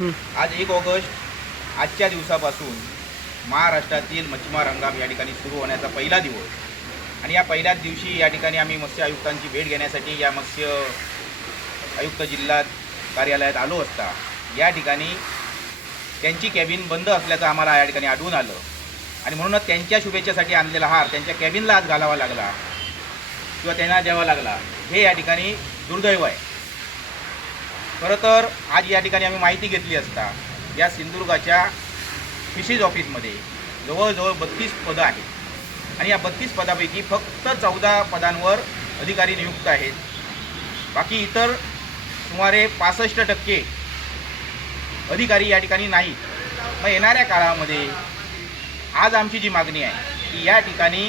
आज एक ऑगस्ट आजच्या दिवसापासून महाराष्ट्रातील मच्छिमार हंगाम या ठिकाणी सुरू होण्याचा पहिला दिवस आणि या पहिल्याच दिवशी या ठिकाणी आम्ही मत्स्य आयुक्तांची भेट घेण्यासाठी या मत्स्य आयुक्त जिल्हा कार्यालयात आलो असता या ठिकाणी त्यांची कॅबिन बंद असल्याचं आम्हाला या ठिकाणी आढळून आलं आणि म्हणूनच त्यांच्या शुभेच्छेसाठी आणलेला हार त्यांच्या कॅबिनला आज घालावा लागला किंवा त्यांना द्यावा लागला हे या ठिकाणी दुर्दैव आहे खरं तर आज या ठिकाणी आम्ही माहिती घेतली असता या सिंधुदुर्गाच्या फिशीज ऑफिसमध्ये जवळजवळ बत्तीस पदं आहेत आणि या बत्तीस पदापैकी फक्त चौदा पदांवर अधिकारी नियुक्त आहेत बाकी इतर सुमारे पासष्ट टक्के अधिकारी या ठिकाणी नाहीत मग येणाऱ्या काळामध्ये आज आमची जी मागणी आहे की या ठिकाणी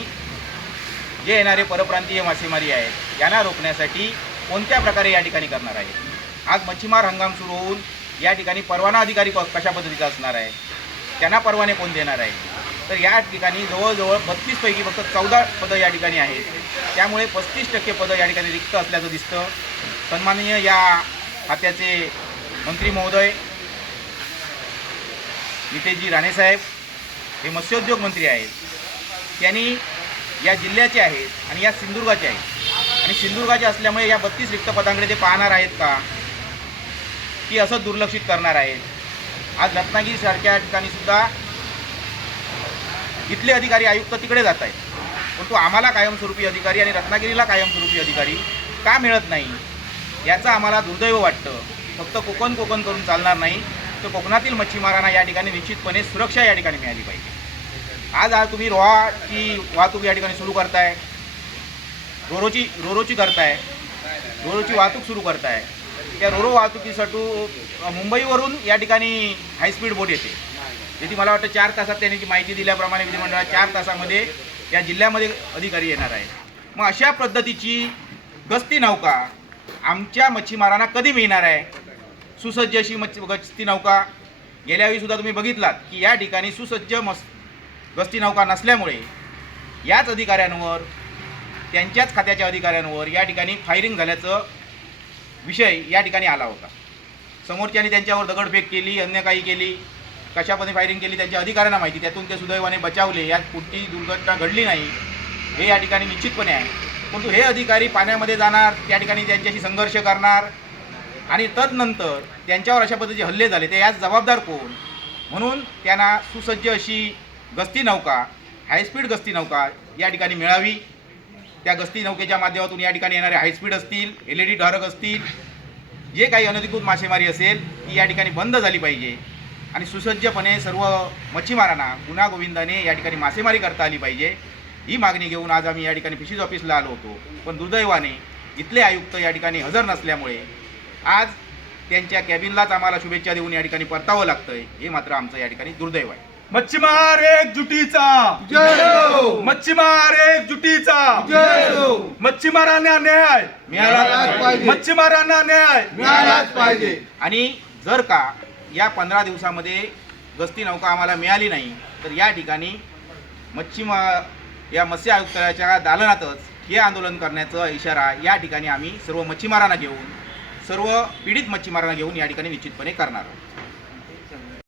जे येणारे परप्रांतीय मासेमारी आहेत यांना रोखण्यासाठी कोणत्या प्रकारे या ठिकाणी करणार आहेत आज मच्छीमार हंगाम सुरू होऊन या ठिकाणी परवाना अधिकारी कशा पद्धतीचा असणार आहे त्यांना परवाने कोण देणार आहे तर या ठिकाणी जवळजवळ बत्तीसपैकी फक्त चौदा पदं या ठिकाणी आहेत त्यामुळे पस्तीस टक्के पदं या ठिकाणी रिक्त असल्याचं दिसतं सन्माननीय या खात्याचे मंत्री महोदय नितेशजी राणेसाहेब हे मत्स्योद्योग मंत्री आहेत त्यांनी या जिल्ह्याचे आहेत आणि या सिंधुदुर्गाचे आहेत आणि सिंधुदुर्गाचे असल्यामुळे या बत्तीस रिक्त पदांकडे ते पाहणार आहेत का की असं दुर्लक्षित करणार आहेत आज रत्नागिरीसारख्या ठिकाणी सुद्धा इथले अधिकारी आयुक्त तिकडे जात आहेत परंतु आम्हाला कायमस्वरूपी अधिकारी आणि रत्नागिरीला कायमस्वरूपी अधिकारी का मिळत नाही याचं आम्हाला दुर्दैव वाटतं फक्त कोकण कोकण करून चालणार नाही तर कोकणातील मच्छीमारांना या ठिकाणी निश्चितपणे सुरक्षा या ठिकाणी मिळाली पाहिजे आज आज तुम्ही रोहाची वाहतूक या ठिकाणी सुरू करताय रोरोची रोरोची करताय रोरोची वाहतूक सुरू करताय त्या रोरो वाहतुकीसाठी मुंबईवरून या ठिकाणी हायस्पीड बोट येते तिथे मला वाटतं चार तासात त्यांनी माहिती दिल्याप्रमाणे विधिमंडळात चार तासामध्ये या जिल्ह्यामध्ये अधिकारी येणार आहे मग अशा पद्धतीची गस्ती नौका आमच्या मच्छीमारांना कधी मिळणार आहे सुसज्ज अशी गस्ती नौका गेल्यावेळी सुद्धा तुम्ही बघितलात की या ठिकाणी सुसज्ज मस् गस्ती नौका नसल्यामुळे याच अधिकाऱ्यांवर त्यांच्याच खात्याच्या अधिकाऱ्यांवर या ठिकाणी फायरिंग झाल्याचं विषय या ठिकाणी आला होता समोरच्यांनी त्यांच्यावर दगडफेक केली अन्य काही केली कशापणे फायरिंग केली त्यांच्या अधिकाऱ्यांना माहिती त्यातून ते सुदैवाने बचावले यात कुठलीही दुर्घटना घडली नाही हे या ठिकाणी निश्चितपणे आहे परंतु हे अधिकारी पाण्यामध्ये जाणार त्या ठिकाणी त्यांच्याशी संघर्ष करणार आणि तदनंतर त्यांच्यावर अशा पद्धतीचे हल्ले झाले ते याच जबाबदार कोण म्हणून त्यांना सुसज्ज अशी गस्ती नौका हायस्पीड गस्ती नौका या ठिकाणी मिळावी त्या गस्ती नौकेच्या माध्यमातून या ठिकाणी येणारे हायस्पीड असतील एल ई डी असतील जे काही अनधिकृत मासेमारी असेल ती या ठिकाणी बंद झाली पाहिजे आणि सुसज्जपणे सर्व मच्छीमारांना गुन्हा गोविंदाने या ठिकाणी मासेमारी करता आली पाहिजे ही मागणी घेऊन आज आम्ही या ठिकाणी फिशीज ऑफिसला आलो होतो पण दुर्दैवाने इथले आयुक्त या ठिकाणी हजर नसल्यामुळे आज त्यांच्या कॅबिनलाच आम्हाला शुभेच्छा देऊन या ठिकाणी परतावं लागतं आहे हे मात्र आमचं या ठिकाणी दुर्दैव आहे मच्छीमार एक जुटीचा हो. मच्छीमार एक जुटीचा हो. मच्छीमारांना न्याय मिळालाच पाहिजे मच्छीमारांना न्याय मिळालाच पाहिजे आणि जर का या पंधरा दिवसामध्ये गस्ती नौका आम्हाला मिळाली नाही तर या ठिकाणी मच्छीमार या मत्स्य आयुक्तालयाच्या दालनातच हे आंदोलन करण्याचा इशारा या ठिकाणी आम्ही सर्व मच्छीमारांना घेऊन सर्व पीडित मच्छीमारांना घेऊन या ठिकाणी निश्चितपणे करणार आहोत